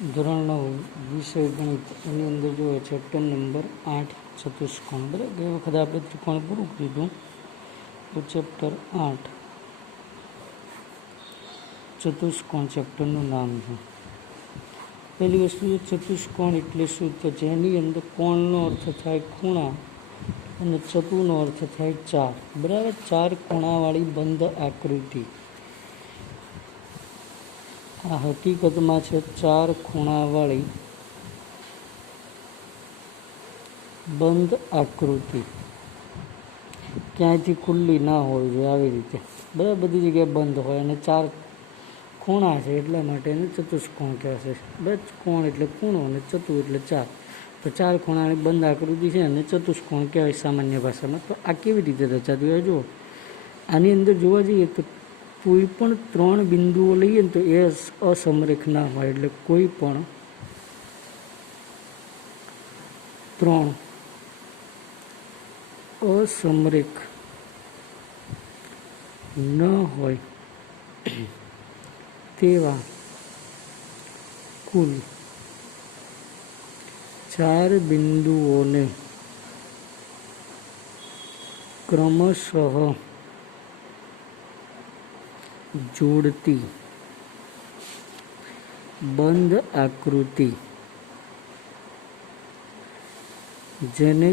ધોરણ 9 વિષય ગણિત એની અંદર જોઈએ ચેપ્ટર નંબર 8 ચતુષ્કોણ. બરાબર, ગઈ વખતે આપણે ત્રિકોણ પૂરું કીધું તો ચેપ્ટર 8 ચતુષ્કોણ ચેપ્ટરનું નામ છે. પહેલી વસ્તુ છે ચતુષ્કોણ એટલે શું, તો જેની અંદર કોણનો અર્થ થાય ખૂણા અને ચતુનો અર્થ થાય ચાર. બરાબર, ચાર ખૂણાવાળી બંધ આકૃતિ. આ હકીકતમાં છે ચાર ખૂણાવાળી બંધ આકૃતિ, ક્યાંયથી ખુલ્લી ના હોવી જોઈએ આવી રીતે. બરાબર, બધી જગ્યાએ બંધ હોય અને ચાર ખૂણા છે એટલા માટે એને ચતુષ્કોણ કહેશે. બસ, કોણ એટલે ખૂણો અને ચતુ એટલે ચાર, તો ચાર ખૂણાની બંધ આકૃતિ છે અને ચતુષ્કોણ કહેવાય સામાન્ય ભાષામાં. તો આ કેવી રીતે રચાતું હોય જુઓ. આની અંદર જોવા જઈએ તો કોઈ પણ ત્રણ બિંદુઓ લઈએ ને તો એ અસમરેખ ના હોય, એટલે કોઈ પણ ત્રણ અસમરેખ ન હોય તેવા કુલ ચાર બિંદુઓને ક્રમશઃ જોડતી બંધ આકૃતિ જેને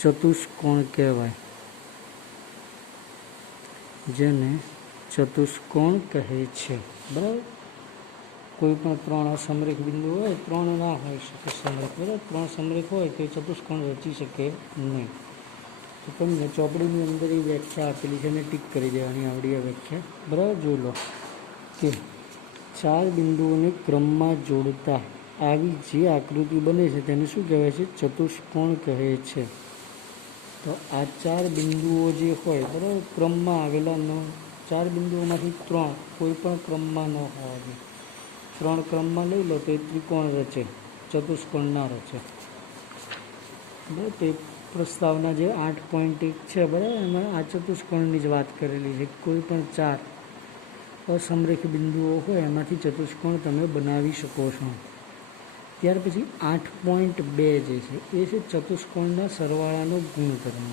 ચતુષ્કોણ કહેવાય, જેને ચતુષ્કોણ કહે છે. બરાબર, કોઈ પણ ત્રણ અસમરેખ બિંદુ હોય, ત્રણ ના હોઈ શકે સમરેખ. બરાબર, ત્રણ સમરેખ હોય તો એ ચતુષ્કોણ રચી શકે નહીં. તો તમને ચોપડીની અંદર એ વ્યાખ્યા આપેલી છે અને ટીક કરી દેવાની આવડી આ વ્યાખ્યા. બરાબર, જોઈ લો કે ચાર બિંદુઓને ક્રમમાં જોડતા આવી જે આકૃતિ બને છે તેને શું કહેવાય છે, ચતુષ્કોણ કહે છે. તો આ ચાર બિંદુઓ જે હોય, બરાબર, ક્રમમાં આવેલા ન, ચાર બિંદુઓમાંથી ત્રણ કોઈ પણ ક્રમમાં ન હોવા જોઈએ. ત્રણ ક્રમમાં લઈ લો તો એ ત્રિકોણ રચે, ચતુષ્કોણ ના રચે. બરાબર, તે પ્રસ્તાવના જે 8.1 છે, બરાબર, એમાં આ ચતુષ્કોણની જ વાત કરેલી છે. કોઈ પણ ચાર અસમરેખ બિંદુઓ હોય એમાંથી ચતુષ્કોણ તમે બનાવી શકો છો. ત્યાર પછી 8.2 જે છે એ છે ચતુષ્કોણના સરવાળાનો ગુણધર્મ.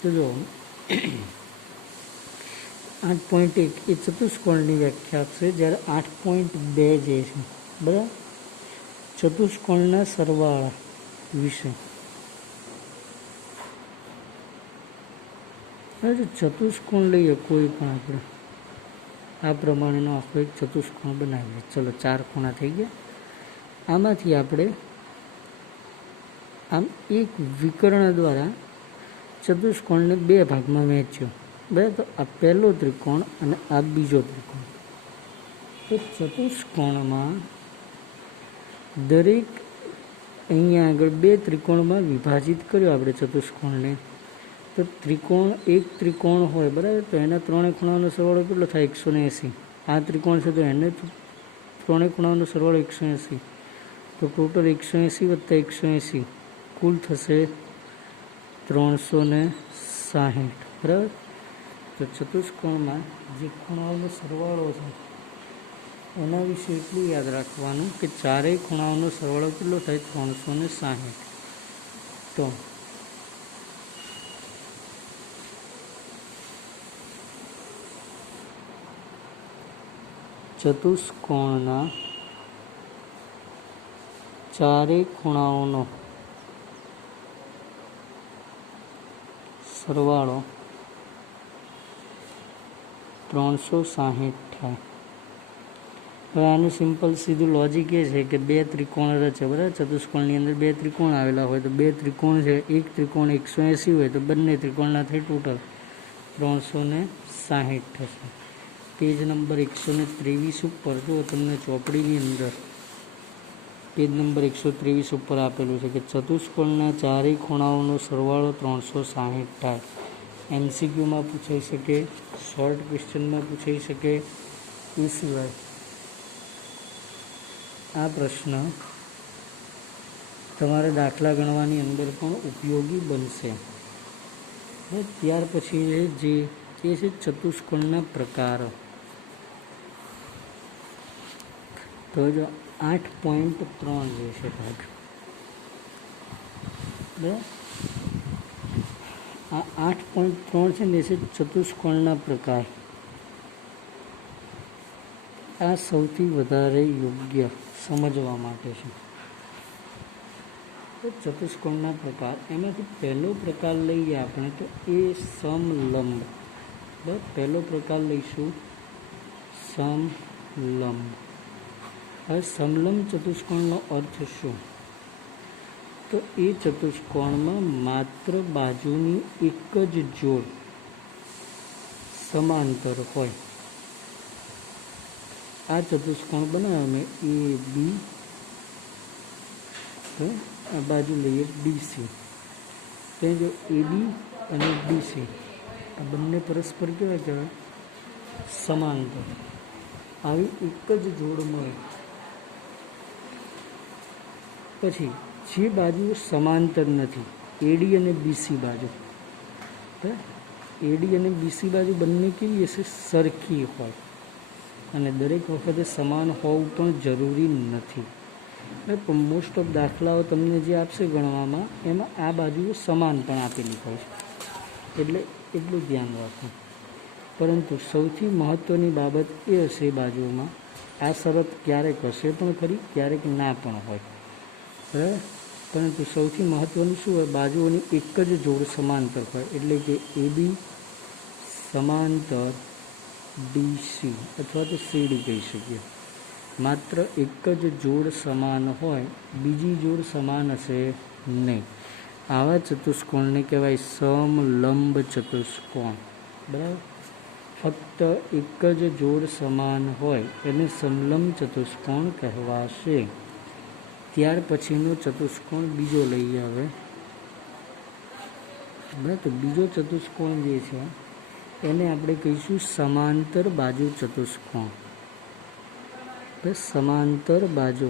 તો જો 8.1 એ ચતુષ્કોણની વ્યાખ્યા આપશે, જ્યારે 8.2 જે છે, બરાબર, ચતુષ્કોણના સરવાળા વિશે. ચતુષ્કોણ લઈએ કોઈ પણ, આપણે આ પ્રમાણેનો આખો એક ચતુષ્કોણ બનાવીએ. ચલો, ચાર ખૂણા થઈ ગયા. આમાંથી આપણે આમ એક વિકર્ણ દ્વારા ચતુષ્કોણને બે ભાગમાં વહેંચ્યો. બરાબર, તો આ પહેલો ત્રિકોણ અને આ બીજો ત્રિકોણ. તો ચતુષ્કોણમાં દરેક અહીંયા આગળ બે ત્રિકોણમાં વિભાજિત કર્યો આપણે ચતુષ્કોણને. તો ત્રિકોણ, એક ત્રિકોણ હોય, બરાબર, તો એના ત્રણેય ખૂણાઓનો સરવાળો કેટલો થાય, 180. આ ત્રિકોણ છે તો એને ત્રણેય ખૂણાઓનો સરવાળો 180. તો ટોટલ 180 વત્તા 180 કુલ થશે 360. બરાબર, તો ચતુષ્કોણમાં જે ખૂણાઓનો સરવાળો છે એના વિશે એટલું યાદ રાખવાનું કે ચારેય ખૂણાઓનો સરવાળો કેટલો થાય, 360. તો ચતુષ્કોણના ચારેય ખૂણાઓનો સરવાળો 360 થાય. હવે આનું સિમ્પલ સીધું લોજિક એ છે કે બે ત્રિકોણ રચે. બરાબર, ચતુષ્કોણની અંદર બે ત્રિકોણ આવેલા હોય તો બે ત્રિકોણ છે, એક ત્રિકોણ 180 હોય તો બંને ત્રિકોણના થઈ ટોટલ 360 થશે. પેજ નંબર 123 ઉપર જો તમને ચોપડીની અંદર પેજ નંબર 123 ઉપર આપેલું છે કે ચતુષ્કોણના ચારેય ખૂણાઓનો સરવાળો 360 થાય. MCQમાં પૂછાઈ શકે, શોર્ટ ક્વેશ્ચનમાં પૂછાઈ શકે. એ સિવાય આ પ્રશ્ન તમારે દાખલા ગણવાની અંદર પણ ઉપયોગી બનશે. ત્યાર પછી જે એ છે ચતુષ્કોણના પ્રકાર. તો જો 8.3 જે છે ભાગ, બરાબર. આ 8.3 છે ને છે ચતુષ્કોણના પ્રકાર. આ સૌથી વધારે યોગ્ય સમજવા માટે છે. તો ચતુષ્કોણના પ્રકાર, એમાંથી પહેલો પ્રકાર લઈએ આપણે તો એ સમલંબ. બરાબર, પહેલો પ્રકાર લઈશું સમલંબ. હવે સમલંબ ચતુષ્કોણનો અર્થ શું? તો એ ચતુષ્કોણમાં માત્ર બાજુની એક જ જોડ સમાંતર હોય. આ ચતુષ્કોણ બનાવ્યો મેં એ બી, આ બાજુ લઈએ ડીસી. ત્યાં જો એ બી અને ડીસી આ બંને પરસ્પર કેવા કહેવાય? સમાંતર. આવી એક જ જોડ મળે. પછી જે બાજુ સમાંતર નથી, એડી અને બીસી બાજુ, એડી અને બીસી બાજુ બંને કેવી હશે? સરખી હોય. અને દરેક વખતે સમાન હોવું પણ જરૂરી નથી. પણ મોસ્ટ ઓફ દાખલાઓ તમને જે આપશે ગણવામાં, એમાં આ બાજુઓ સમાન પણ આપેલી હોય છે, એટલે એટલું ધ્યાન રાખો. પરંતુ સૌથી મહત્ત્વની બાબત એ હશે બાજુઓમાં, આ શરત ક્યારેક હશે પણ ખરી, ક્યારેક ના પણ હોય, બરાબર. પરંતુ સૌથી મહત્ત્વનું શું હોય? બાજુઓની એક જ જોડ સમાંતર હોય. એટલે કે એ બી સમાંતર ડીસી અથવા તો સીડી કહી શકીએ. માત્ર એક જ જોડ સમાન હોય, બીજી જોડ સમાન હશે નહીં. આવા ચતુષ્કોણને કહેવાય સમલંબ ચતુષ્કોણ, બરાબર. ફક્ત એક જ જોડ સમાન હોય એને સમલંબ ચતુષ્કોણ કહેવાશે. ત્યાર પછીનો ચતુષ્કોણ બીજો લઈએ હવે, બરાબર. તો બીજો ચતુષ્કોણ જે છે એને આપણે કહીશું સમાંતર બાજુ ચતુષ્કોણ. સમાંતર બાજુ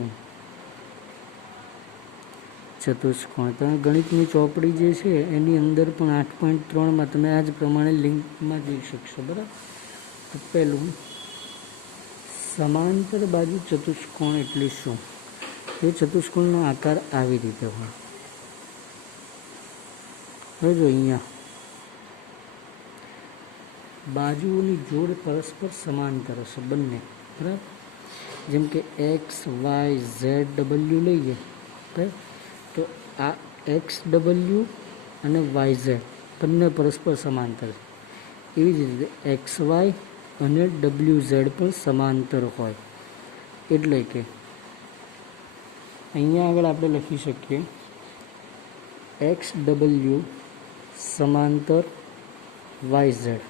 ચતુષ્કોણ. તમે ગણિતની ચોપડી જે છે એની અંદર પણ 8.3માં તમે આ જ પ્રમાણે લિંકમાં જોઈ શકશો, બરાબર. તો પહેલું સમાંતર બાજુ ચતુષ્કોણ એટલે શું? એ ચતુષ્કોણનો આકાર આવી રીતે હોય. હવે જો અહીંયા બાજુઓની જોડ પરસ્પર સમાંતર હશે બંને, બરાબર. જેમ કે એક્સ વાય ઝેડ ડબલ્યુ લઈએ, બરાબર. તો આ એક્સ ડબલ્યુ અને વાય ઝેડ બંને પરસ્પર સમાંતર છે. એવી જ રીતે એક્સ વાય અને ડબલ્યુ ઝેડ પણ સમાંતર હોય. એટલે કે અહીંયા આગળ આપણે લખી શકીએ એક્સ ડબલ્યુ સમાંતર વાય ઝેડ,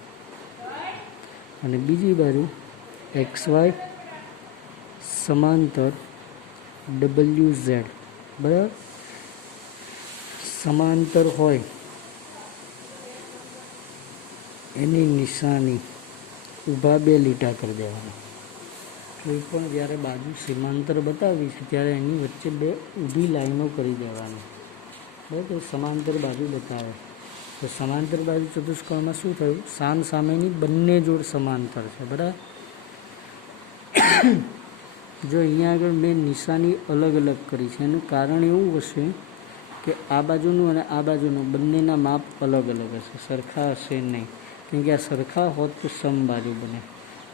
અને બીજી બાજુ એક્સ વાય સમાંતર ડબલ્યુ ઝેડ, બરાબર. સમાંતર હોય એની નિશાની ઊભા બે લીટા કરી દેવાના. કોઈ પણ જ્યારે બાજુ સમાંતર બતાવી છે ત્યારે એની વચ્ચે બે ઊભી લાઈનો કરી દેવાની, બરાબર. સમાંતર બાજુ બતાવે તો સમાંતર બાજુ ચતુષ્કોણમાં શું થયું? સામ સામેની બંને જોડ સમાંતર છે, બરાબર. જો અહીંયા આગળ મેં નિશાની અલગ અલગ કરી છે, એનું કારણ એવું હશે કે આ બાજુનું અને આ બાજુનું બંનેના માપ અલગ અલગ હશે, સરખા હશે નહીં. કેમ કે આ સરખા હોત તો સમબાજુ બને,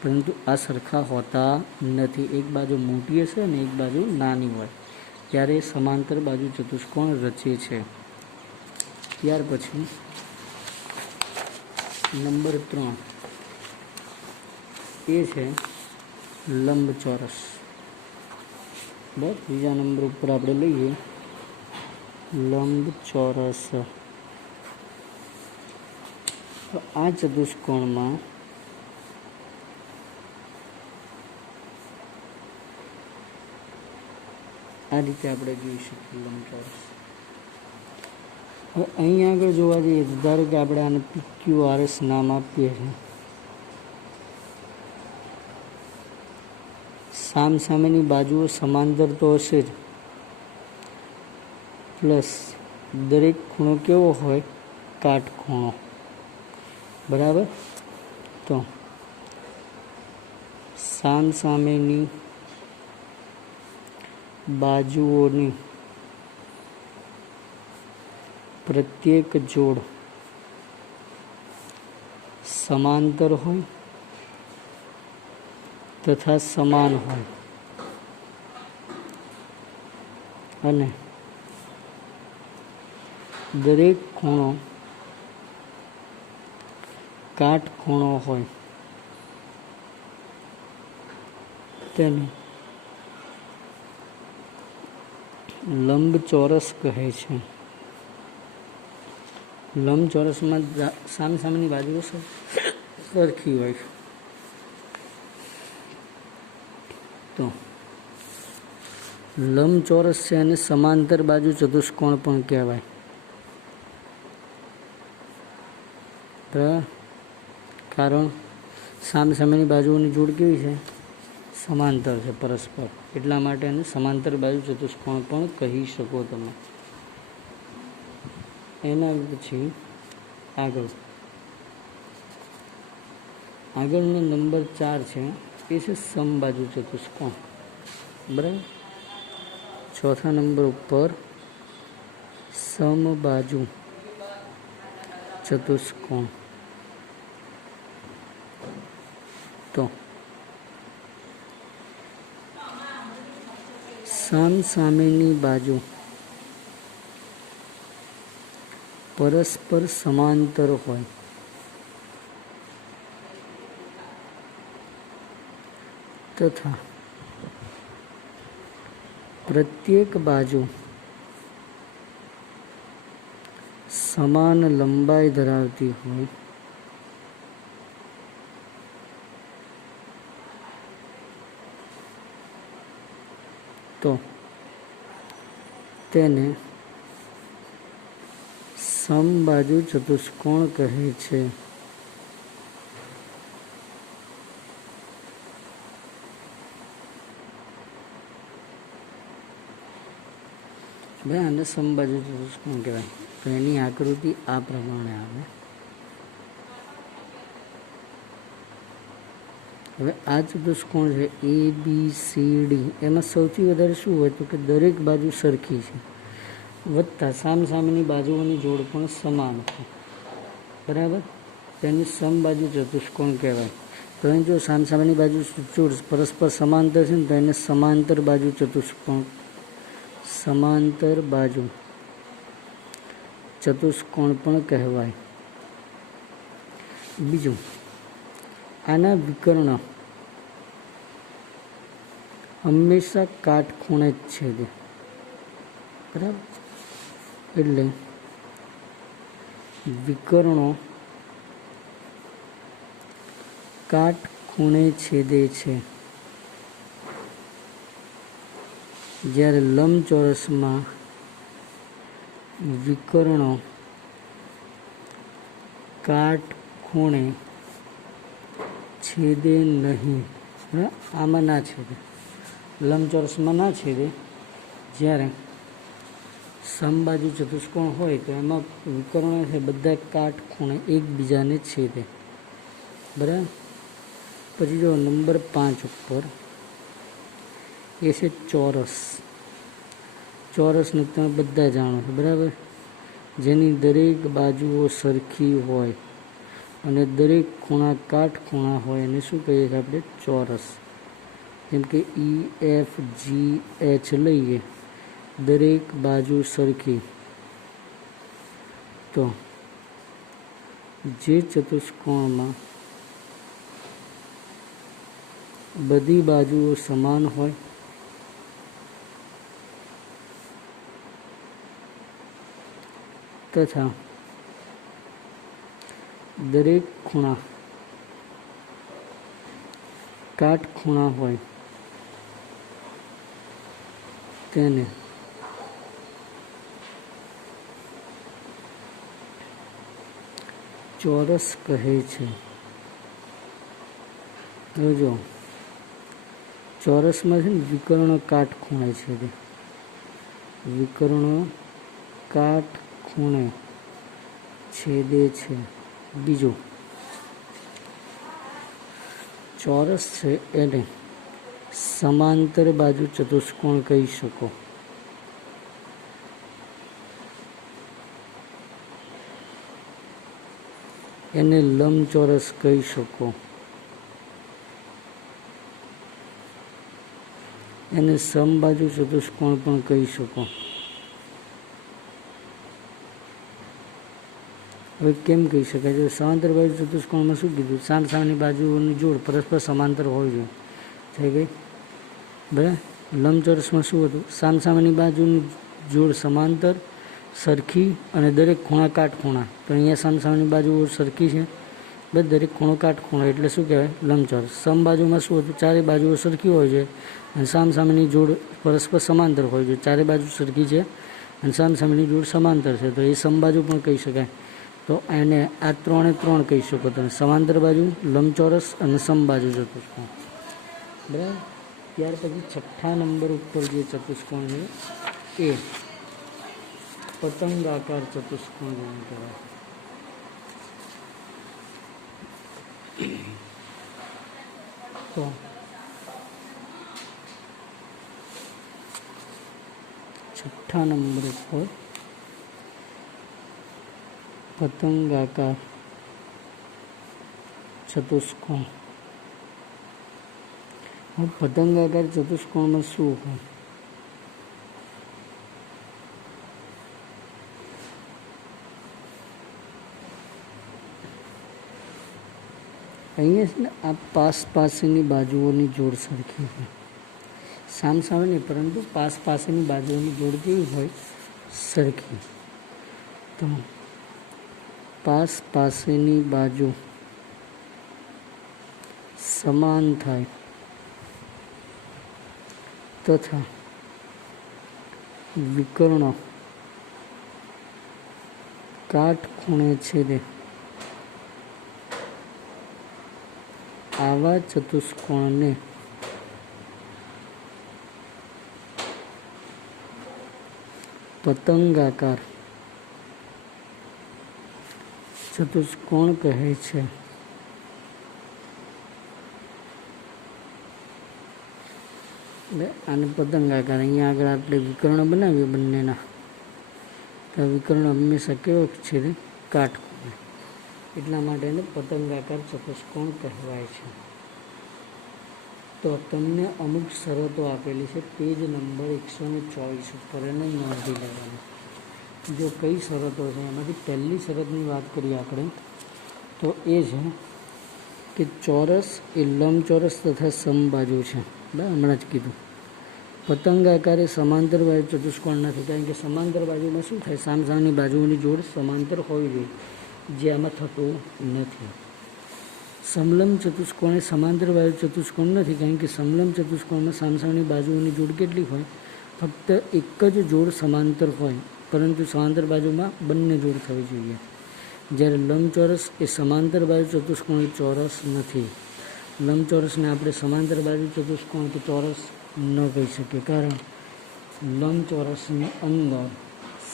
પરંતુ આ સરખા હોતા નથી. એક બાજુ મોટી હશે અને એક બાજુ નાની હોય ત્યારે સમાંતર બાજુ ચતુષ્કોણ રચે છે. ત્યાર પછી નંબર 3 એ છે લંબચોરસ. બસ બીજા નંબર ઉપર આપણે લઈએ લંબચોરસ. તો આ ચતુષ્કોણમાં આ રીતે આપણે જોઈ શકીએ લંબચોરસ. હવે અહીં આગળ જોવા જઈએ તો ધારો કે આપણે આને PQRS નામ આપીએ છીએ. સામ સામેની બાજુઓ સમાંતર તો હશે જ, પ્લસ દરેક ખૂણો કેવો હોય? કાટખૂણો, બરાબર. તો સામ સામેની બાજુઓની પ્રત્યેક જોડ સમાંતર હોય તથા સમાન હોય અને દરેક ખૂણો કાટખૂણો હોય તેને લંબચોરસ કહે છે. લંબચોરસમાં સામેની બાજુઓ સરખી હોય તો લંબચોરસ છે અને સમાંતર બાજુ ચતુષ્કોણ પણ કહેવાય. કારણ સામેની બાજુઓની જોડ કેવી છે? સમાંતર છે પરસ્પર, એટલા માટે એને સમાંતર બાજુ ચતુષ્કોણ પણ કહી શકો તમે. એના પછી આગળનો નંબર 4 છે, એ છે સમબાજુ ચતુષ્કોણ. બરાબર, ચોથા નંબર ઉપર સમબાજુ ચતુષ્કોણ. તો સામેની બાજુ પરસ્પર સમાંતર હોય તથા પ્રત્યેક બાજુ સમાન લંબાઈ ધરાવતી હોય તો તેને સમબાજુ ચતુષ્કોણ કહે છે. ભાઈ આને સમબાજુ ચતુષ્કોણ કહેવાય. તો એની આકૃતિ આ પ્રમાણે આવે. હવે આ ચતુષ્કોણ છે ABCD, એમાં સૌથી વધારે શું હોય તો કે દરેક બાજુ સરખી છે વત્તા સામેની બાજુઓની જોડ પણ સમાન છે. બરાબર, તેની સમબાજુ ચતુષ્કોણ કહેવાય. તો અહીં જો સામેની બાજુ જોડ પરસ્પર સમાંતર છે ને તો એને સમાંતર બાજુ ચતુષ્કોણ પણ કહેવાય. બીજું, આના વિકર્ણ હંમેશા કાટખૂણે જ છેદે. બરાબર, એટલે વિકર્ણો કાટખૂણે છેદે છે, જ્યારે લંબચોરસમાં વિકર્ણો કાટખૂણે છેદે નહીં. આમાં ના છેદે, લંબચોરસમાં ના છેદે. જ્યારે સમબાજુ ચતુષ્કોણ હોય તો એમાં વિકર્ણો છે બધા કાટખૂણે એકબીજાને છેદે. બરાબર, પછી જો નંબર 5 ઉપર એ છે ચોરસ. ચોરસને તમે બધા જાણો છો. બરાબર, જેની દરેક બાજુઓ સરખી હોય અને દરેક ખૂણા કાટખૂણા હોય એને શું કહીએ છીએ આપણે? ચોરસ. જેમ કે EFGH લઈએ, દરેક બાજુ સરખી. તો જે ચતુષ્કોણમાં બધી બાજુઓ સમાન હોય તથા દરેક ખૂણા કાટખૂણા હોય તેને ચોરસ કહે છે. જો ચોરસમાં છે ને વિકર્ણો કાટખૂણે છેદે. વિકર્ણો કાટખૂણે છેદે છે. બીજું, ચોરસ છે એને समांतर बाजू चतुष्कोण कही शको। એને લંબચોરસ કહી શકો, એને સમબાજુ ચતુષ્કોણ પણ કહી શકો। હવે કેમ કહી શકાય છે? સમાંતર બાજુ ચતુષ્કોણમાં શું કીધું? સામસામેની બાજુઓની જોડ પરસ્પર સમાંતર હોવી જોઈએ, થઈ ગઈ બરાબર। લંબચોરસમાં શું હતું? સામસામેની બાજુની જોડ સમાંતર, સરખી અને દરેક ખૂણા કાટખૂણા। તો અહીંયા સામસામેની બાજુઓ સરખી છે, બસ દરેક ખૂણો કાટખૂણો, એટલે શું કહેવાય? લંબચોરસ। સમબાજુમાં શું હતું? ચારે બાજુઓ સરખી હોય છે અને સામસામેની જોડ પરસ્પર સમાંતર હોય છે। ચારે બાજુ સરખી છે અને સામસામેની જોડ સમાંતર છે, તો એ સમબાજુ પણ કહી શકાય। તો એને આ ત્રણે ત્રણ કહી શકો તમે, સમાંતર બાજુ, લંબચોરસ અને સમબાજુ ચતુષ્કોણ, બરાબર। ત્યાર પછી છઠ્ઠા નંબર ઉપર જે ચતુષ્કોણ છે એ પતંગાકાર ચતુષ્કોણ જેને કહેવાય। તો છઠ્ઠા નંબર ઉપર પતંગાકાર ચતુષ્કોણ। હવે પતંગાકાર ચતુષ્કોણમાં શું હોય? અહીંયા છે ને આ પાસેની બાજુઓની જોડ સરખી હોય, સામસામે નહીં પરંતુ પાસેની બાજુઓની જોડ કેવી હોય? સરખી। તો પાસેની બાજુ સમાન થાય તથા વિકર્ણ કાટખૂણે છેદે આવા ચતુષ્કોણને પતંગાકાર ચતુષ્કોણ કહે છે। આને પતંગાકાર, અહીંયા આગળ આપણે વિકર્ણ બનાવીએ બંનેના, તો વિકર્ણ હંમેશા કેવો છે? કાટખૂણે, એટલા માટે એને પતંગાકાર ચતુષ્કોણ કહેવાય છે। તો તમને અમુક શરતો આપેલી છે પેજ નંબર 124 ઉપર, એને નોંધી લેવાની। જો કઈ શરતો છે એમાંથી પહેલી શરતની વાત કરીએ આપણે, તો એ છે કે ચોરસ એ લંબચોરસ તથા સમબાજુ છે, બરાબર, હમણાં જ કીધું। પતંગાકારે સમાંતર બાજુ ચતુષ્કોણ નથી, કારણ કે સમાંતર બાજુમાં શું થાય? સામસામેની બાજુઓની જોડ સમાંતર હોવી જોઈએ, જે આમાં થતું નથી। સમલંબ ચતુષ્કોણ એ સમાંતર બાજુ ચતુષ્કોણ નથી, કારણ કે સમલંબ ચતુષ્કોણમાં સામસામેની બાજુઓની જોડ કેટલી હોય? ફક્ત એક જ જોડ સમાંતર હોય, પરંતુ સમાંતર બાજુમાં બંને જોડ થવી જોઈએ। જ્યારે લંબચોરસ એ સમાંતર બાજુ ચતુષ્કોણ એ ચોરસ નથી। લંબચોરસને આપણે સમાંતર બાજુ ચતુષ્કોણ કે ચોરસ ન કહી શકીએ, કારણ લંબચોરસની અંદર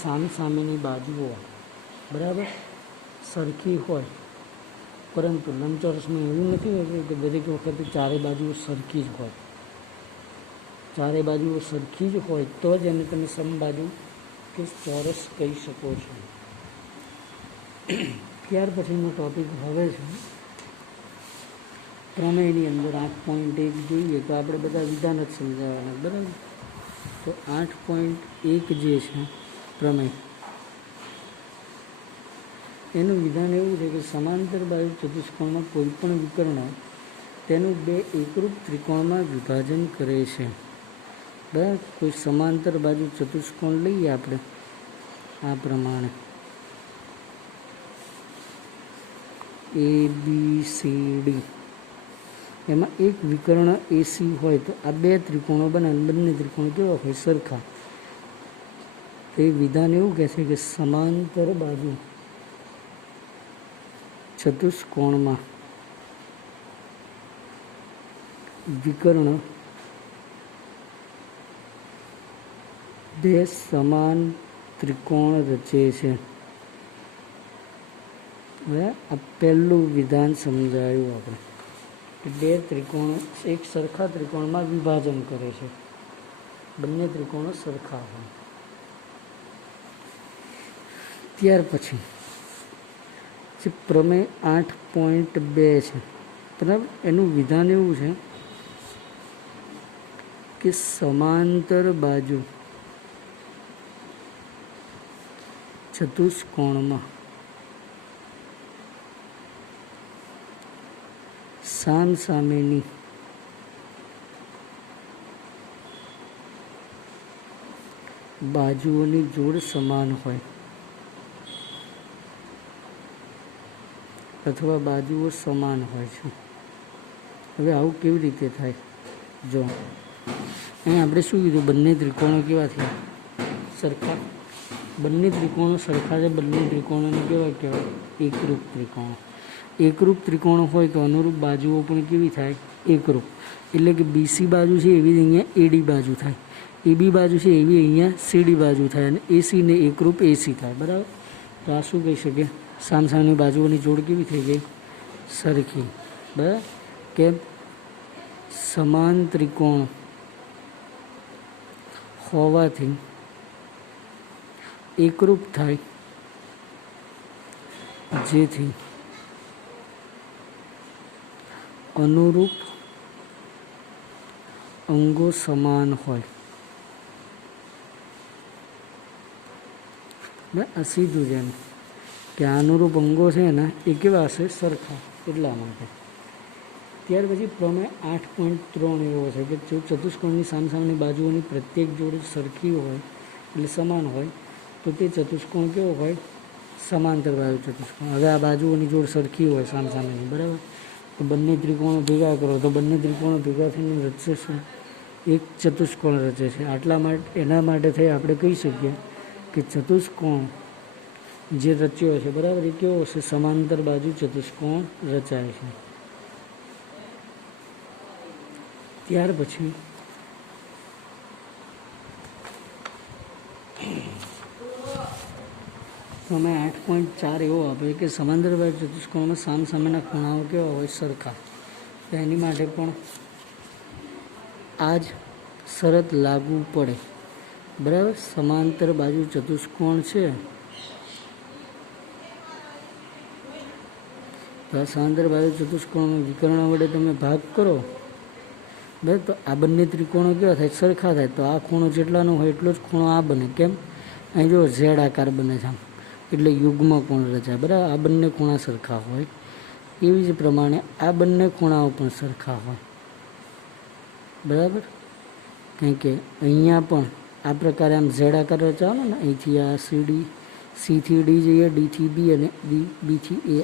સામસામેની બાજુઓ બરાબર સરખી હોય, પરંતુ લંબચોરસમાં એવું નથી હોતું કે દરેક વખતે ચારે બાજુઓ સરખી જ હોય। ચારે બાજુઓ સરખી જ હોય તો જ એને તમે સમબાજુ કે ચોરસ કહી શકો છો। ત્યાર પછીનો ટોપિક હવે છે પ્રમેયની અંદર 8.1 જોઈએ તો આપણે બધા વિધાન જ સમજાવવાના, બરાબર। તો 8.1 જે છે પ્રમેય, એનું વિધાન એવું છે કે સમાંતર બાજુ ચતુષ્કોણમાં કોઈ પણ વિકર્ણ તેનું બે એકરૂપ ત્રિકોણમાં વિભાજન કરે છે, બરાબર। કોઈ સમાંતર બાજુ ચતુષ્કોણ લઈએ આપણે આ પ્રમાણે ABCD, એમાં એક વિકર્ણ AC હોય તો આ બે ત્રિકોણો બને, બંને ત્રિકોણ કેવા હોય? સરખા। તે વિધાન એવું કહે છે કે સમાંતર બાજુ ચતુષ્કોણમાં વિકર્ણ બે સમાન ત્રિકોણ રચે છે। હવે આ પહેલું વિધાન સમજાયું આપણે। કે બે ત્રિકોણો એક સરખા ત્રિકોણમાં વિભાજન કરે છે, બંને ત્રિકોણો સરખા હોય. ત્યાર પછી જે પ્રમેય 8.2 છે, બરાબર, એનું વિધાન એવું છે કે સમાંતર બાજુ ચતુષ્કોણમાં સામસામેની બાજુઓની જોડ સમાન હોય અથવા બાજુઓ સમાન હોય છે. હવે આવું કેવી રીતે થાય? જો અહીં આપણે શું કીધું, બંને ત્રિકોણો કેવા થયા? સરખા. બંને ત્રિકોણો સરખા છે, બંને ત્રિકોણોને કેવા કહેવાય? એકરૂપ ત્રિકોણો. એકરૂપ ત્રિકોણો હોય તો અનુરૂપ બાજુઓ પણ કેવી થાય? એકરૂપ. એટલે કે બીસી બાજુ છે એવી અહીંયા એડી બાજુ થાય, એબી બાજુ છે એવી અહીંયા સીડી બાજુ થાય, અને એસી ને એકરૂપ એસી થાય. બરાબર. તો આ શું કહી શકીએ? સામસામેની બાજુઓની જોડ કેવી થઈ ગઈ? સરખી. બરાબર. કેમ? સમાન ત્રિકોણ હોવાથી એકરૂપ થાય, જેથી અનુરૂપ અંગો સમાન હોય. આ સીધું છે એમ કે અનુરૂપ અંગો છે ને એ કેવા હશે? સરખા. એટલા માટે. ત્યાર પછી પ્રમેય 8.3 એવો છે કે જો ચતુષ્કોણની સામસામેની બાજુઓની પ્રત્યેક જોડ સરખી હોય એટલે સમાન હોય તો તે ચતુષ્કોણ કેવો હોય? સમાંતર બાજુ ચતુષ્કોણ. હવે આ બાજુઓની જોડ સરખી હોય સામસામેની, બરાબર, તો બંને ત્રિકોણો ભેગા કરો તો બંને ત્રિકોણો ભેગા થઈને રચે છે એક ચતુષ્કોણ રચે છે. આટલા માટે એના માટે થઈ આપણે કહી શકીએ કે ચતુષ્કોણ જે રચ્યો છે, બરાબર, એ કેવો હશે? સમાંતર બાજુ ચતુષ્કોણ રચાય છે. ત્યાર પછી અમે 8.4 એવો આપે કે સમાંતર બાજુ ચતુષ્કોણમાં સામસામેના ખૂણાઓ કેવા હોય? સરખા. તો એની માટે પણ આ જ શરત લાગુ પડે. બરાબર. સમાંતર બાજુ ચતુષ્કોણ છે તો આ સમાંતર બાજુ ચતુષ્કોણનો વિકર્ણ વડે તમે ભાગ કરો, બરાબર, તો આ બંને ત્રિકોણો કેવા થાય? સરખા થાય. તો આ ખૂણો જેટલાનો હોય એટલો જ ખૂણો આ બને. કેમ? અહીં જો ઝેડ આકાર બને છે, એટલે યુગ્મ કોણ રચાય. બરાબર. આ બંને ખૂણા સરખા હોય. એવી જ પ્રમાણે આ બંને ખૂણાઓ પણ સરખા હોય. બરાબર. કારણ કે અહીંયા પણ આ પ્રકારે આમ ઝેડ આકાર રચાવાનો ને, અહીંથી આ સીડી, સીથી ડી જઈએ, ડીથી બી અને બીથી એ